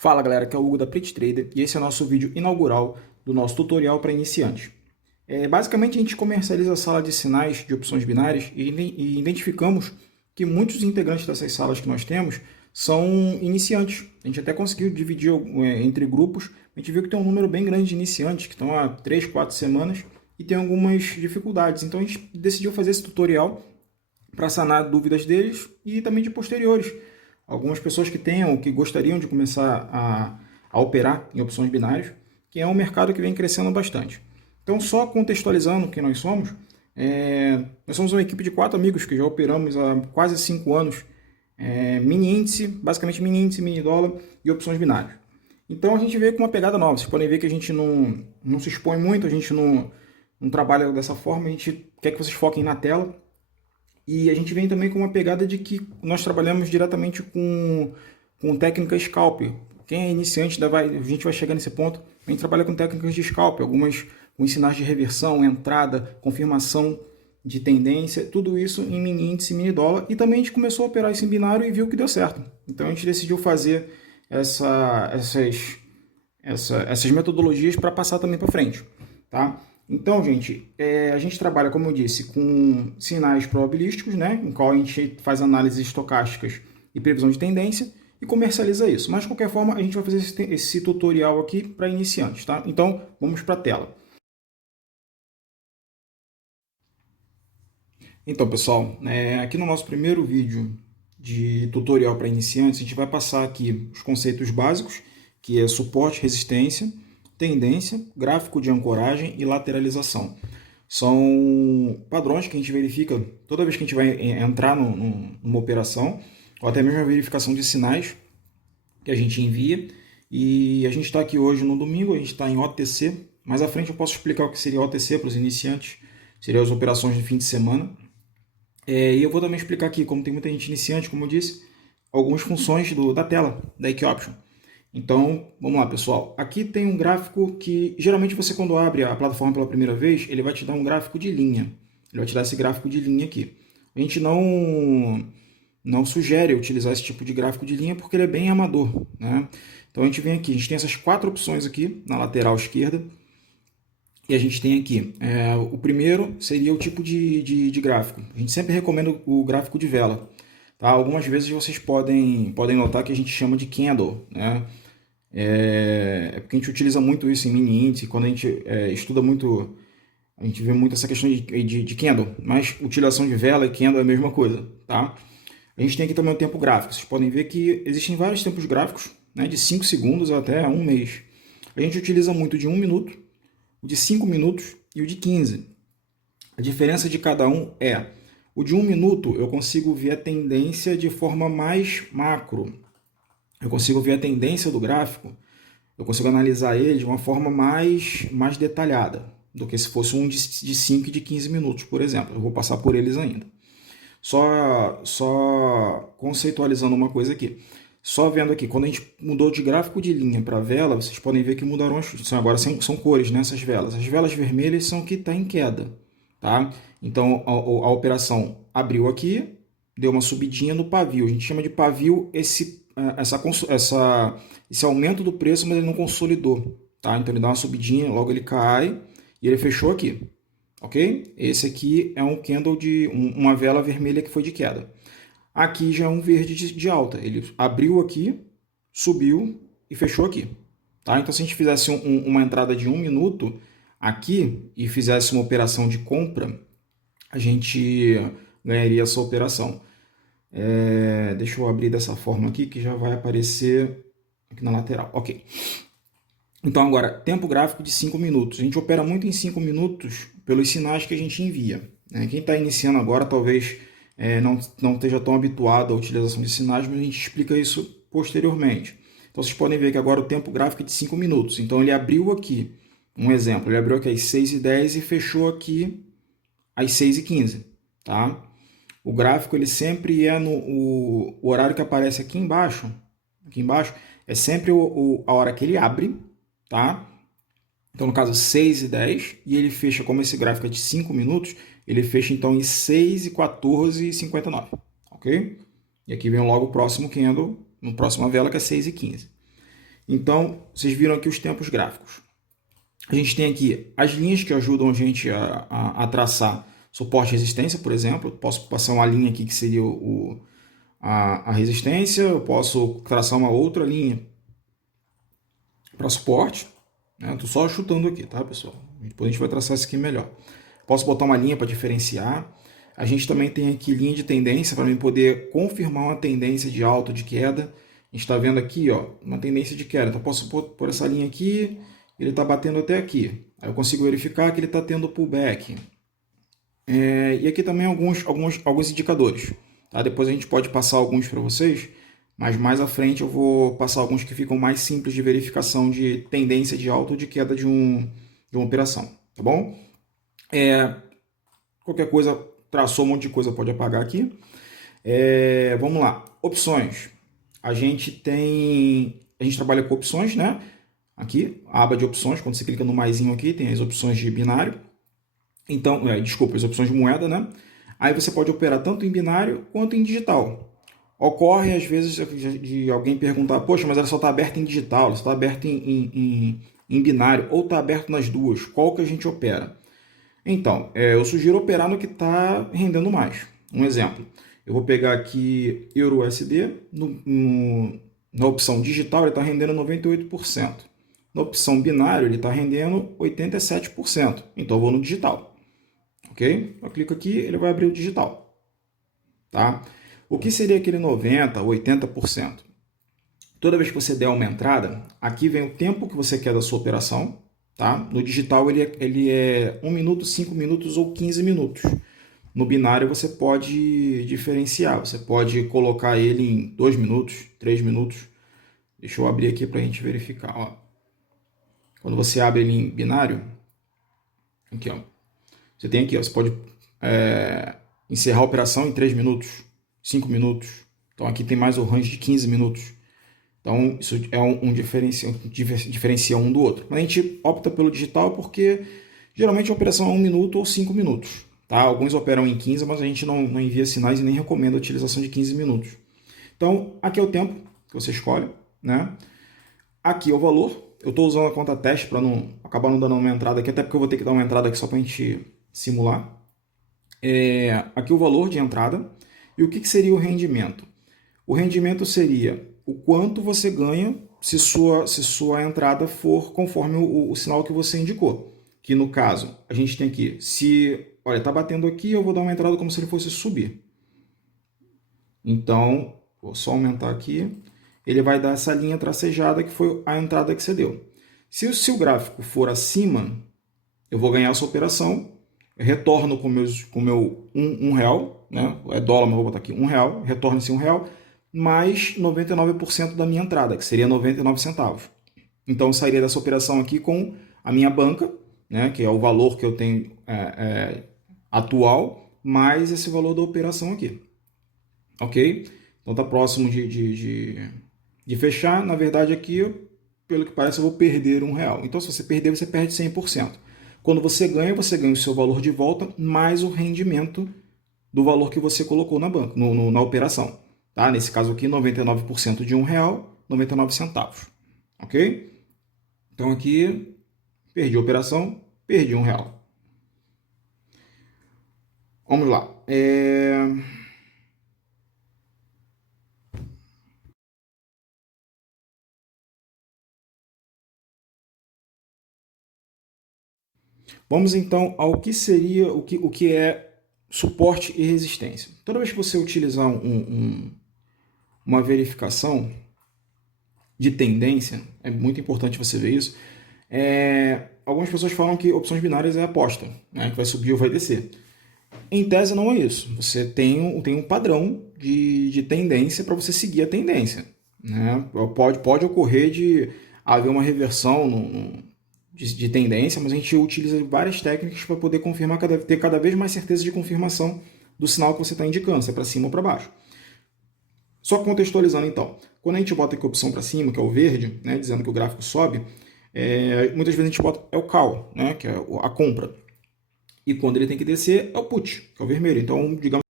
Fala galera, aqui é o Hugo da Pretty Trader e esse é o nosso vídeo inaugural do nosso tutorial para iniciantes. Basicamente a gente comercializa a sala de sinais de opções binárias e identificamos que muitos integrantes dessas salas que nós temos são iniciantes. A gente até conseguiu dividir entre grupos, a gente viu que tem um número bem grande de iniciantes que estão há 3, 4 semanas e tem algumas dificuldades. Então a gente decidiu fazer esse tutorial para sanar dúvidas deles e também de posteriores. Algumas pessoas que gostariam de começar a operar em opções binárias, que é um mercado que vem crescendo bastante. Então, só contextualizando quem nós somos, nós somos uma equipe de 4 amigos que já operamos há quase 5 anos mini índice, basicamente mini índice, mini dólar e opções binárias. Então a gente veio com uma pegada nova. Vocês podem ver que a gente não se expõe muito, a gente não trabalha dessa forma, a gente quer que vocês foquem na tela. E a gente vem também com uma pegada de que nós trabalhamos diretamente com técnicas scalp. Quem é iniciante, a gente vai chegar nesse ponto, a gente trabalha com técnicas de scalp, algumas com sinais de reversão, entrada, confirmação de tendência, tudo isso em mini índice e mini dólar. E também a gente começou a operar isso em binário e viu que deu certo. Então a gente decidiu fazer essas metodologias para passar também para frente, tá? Então, gente, a gente trabalha, como eu disse, com sinais probabilísticos, né, em qual a gente faz análises estocásticas e previsão de tendência e comercializa isso. Mas, de qualquer forma, a gente vai fazer esse tutorial aqui para iniciantes, tá? Então, vamos para a tela. Então, pessoal, aqui no nosso primeiro vídeo de tutorial para iniciantes, a gente vai passar aqui os conceitos básicos, que é suporte, resistência, tendência, gráfico de ancoragem e lateralização. São padrões que a gente verifica toda vez que a gente vai entrar numa operação, ou até mesmo a verificação de sinais que a gente envia. E a gente está aqui hoje no domingo, a gente está em OTC. Mais à frente eu posso explicar o que seria OTC para os iniciantes, seriam as operações de fim de semana. E eu vou também explicar aqui, como tem muita gente iniciante, como eu disse, algumas funções da tela, da Equioption. Então, vamos lá, pessoal. Aqui tem um gráfico que, geralmente, você quando abre a plataforma pela primeira vez, ele vai te dar um gráfico de linha. Ele vai te dar esse gráfico de linha aqui. A gente não sugere utilizar esse tipo de gráfico de linha porque ele é bem amador, né? Então, a gente vem aqui, a gente tem essas 4 opções aqui na lateral esquerda. E a gente tem aqui, o primeiro seria o tipo de gráfico. A gente sempre recomenda o gráfico de vela. Tá? Algumas vezes vocês podem notar que a gente chama de candle, né? Porque a gente utiliza muito isso em mini índice, quando a gente estuda muito, a gente vê muito essa questão de candle, mas utilização de vela e candle é a mesma coisa, tá? A gente tem aqui também o tempo gráfico. Vocês podem ver que existem vários tempos gráficos, né, de 5 segundos até 1 mês. A gente utiliza muito o de 1 minuto, o de 5 minutos e o de 15. A diferença de cada um é: o de 1 minuto eu consigo ver a tendência de forma mais macro. Eu consigo ver a tendência do gráfico, eu consigo analisar ele de uma forma mais detalhada do que se fosse um de 5 e de 15 minutos, por exemplo. Eu vou passar por eles ainda. Só conceitualizando uma coisa aqui. Só vendo aqui, quando a gente mudou de gráfico de linha para vela, vocês podem ver que mudaram agora são cores nessas velas. As velas vermelhas são que está em queda, tá? Então a operação abriu aqui, deu uma subidinha no pavio. A gente chama de pavio esse aumento do preço, mas ele não consolidou, tá? Então ele dá uma subidinha, logo ele cai e ele fechou aqui, ok? Esse aqui é um candle uma vela vermelha que foi de queda. Aqui já é um verde de alta. Ele abriu aqui, subiu e fechou aqui. Tá? Então, se a gente fizesse uma entrada de 1 minuto aqui e fizesse uma operação de compra, a gente ganharia essa operação. Deixa eu abrir dessa forma aqui que já vai aparecer aqui na lateral. Ok. Então, agora, tempo gráfico de 5 minutos. A gente opera muito em 5 minutos pelos sinais que a gente envia. Quem está iniciando agora talvez não esteja tão habituado à utilização de sinais, mas a gente explica isso posteriormente. Então vocês podem ver que agora o tempo gráfico é de 5 minutos. Então ele abriu aqui, um exemplo, ele abriu aqui às 6h10 e fechou aqui às 6h15. Tá? O gráfico ele sempre é o horário que aparece aqui embaixo. Aqui embaixo é sempre a hora que ele abre, tá? Então, no caso, 6h10, e ele fecha, como esse gráfico é de 5 minutos, ele fecha então em 6h14 e 59, ok? E aqui vem logo o próximo candle, no próxima vela, que é 6h15. Então, vocês viram aqui os tempos gráficos. A gente tem aqui as linhas que ajudam a gente a traçar suporte e resistência, por exemplo. Eu posso passar uma linha aqui que seria a resistência, eu posso traçar uma outra linha para suporte. Estou só chutando aqui, tá, pessoal? Depois a gente vai traçar isso aqui melhor. Posso botar uma linha para diferenciar. A gente também tem aqui linha de tendência para mim poder confirmar uma tendência de alta ou de queda. A gente está vendo aqui, ó, uma tendência de queda. Então, posso pôr essa linha aqui, ele está batendo até aqui. Aí eu consigo verificar que ele está tendo pullback. E aqui também alguns indicadores. Tá? Depois a gente pode passar alguns para vocês, mas mais à frente eu vou passar alguns que ficam mais simples de verificação de tendência de alta ou de queda de uma operação. Tá bom? Qualquer coisa, traçou um monte de coisa, pode apagar aqui. Vamos lá. Opções. A gente trabalha com opções, né? Aqui, a aba de opções, quando você clica no maisinho aqui, tem as opções de binário. Então, as opções de moeda, né? Aí você pode operar tanto em binário quanto em digital. Ocorre, às vezes, de alguém perguntar, poxa, mas ela só está aberta em digital, ela só está aberta em binário, ou está aberto nas duas. Qual que a gente opera? Então, eu sugiro operar no que está rendendo mais. Um exemplo, eu vou pegar aqui EURUSD, na opção digital ele está rendendo 98%. Na opção binário ele está rendendo 87%. Então eu vou no digital. Ok? Eu clico aqui, ele vai abrir o digital. Tá? O que seria aquele 90%, 80%? Toda vez que você der uma entrada, aqui vem o tempo que você quer da sua operação. Tá? No digital ele é 1 minuto, 5 minutos ou 15 minutos. No binário você pode diferenciar, você pode colocar ele em 2 minutos, 3 minutos. Deixa eu abrir aqui para a gente verificar. Ó. Quando você abre ele em binário, aqui, ó, você tem aqui, ó, você pode encerrar a operação em 3 minutos, 5 minutos. Então aqui tem mais o range de 15 minutos. Então, isso é diferencia um do outro. Mas a gente opta pelo digital porque geralmente a operação é 1 minuto ou 5 minutos. Tá? Alguns operam em 15, mas a gente não envia sinais e nem recomenda a utilização de 15 minutos. Então, aqui é o tempo que você escolhe. Né? Aqui é o valor. Eu estou usando a conta teste para acabar não dando uma entrada aqui, até porque eu vou ter que dar uma entrada aqui só para a gente simular. Aqui o valor de entrada. E o que seria o rendimento? O rendimento seria o quanto você ganha se sua entrada for conforme o sinal que você indicou. Que no caso, a gente tem aqui, olha, está batendo aqui, eu vou dar uma entrada como se ele fosse subir. Então, vou só aumentar aqui. Ele vai dar essa linha tracejada que foi a entrada que você deu. Se o gráfico for acima, eu vou ganhar essa operação, eu retorno com o meu R$1, né? É dólar, mas vou botar aqui R$1, retorno esse R$1, mais 99% da minha entrada, que seria 99 centavos. Então, eu sairia dessa operação aqui com a minha banca, né, que é o valor que eu tenho atual, mais esse valor da operação aqui. Ok? Então, está próximo de fechar. Na verdade, aqui, pelo que parece, eu vou perder R$1. Então, se você perder, você perde 100%. Quando você ganha o seu valor de volta, mais o rendimento do valor que você colocou na banca, na operação. Tá? Nesse caso aqui, 99% de R$1, 99 centavos. Ok? Então aqui, perdi a operação, perdi R$1. Vamos lá. Vamos então ao que seria o que é suporte e resistência. Toda vez que você utilizar uma verificação de tendência, é muito importante você ver isso. Algumas pessoas falam que opções binárias é aposta, né, que vai subir ou vai descer. Em tese não é isso. Você tem um padrão de tendência para você seguir a tendência. Né? Pode ocorrer de haver uma reversão de tendência, mas a gente utiliza várias técnicas para poder confirmar, ter cada vez mais certeza de confirmação do sinal que você está indicando, se é para cima ou para baixo. Só contextualizando então, quando a gente bota aqui a opção para cima, que é o verde, né, dizendo que o gráfico sobe, muitas vezes a gente bota o call, né, que é a compra. E quando ele tem que descer, é o put, que é o vermelho. Então, digamos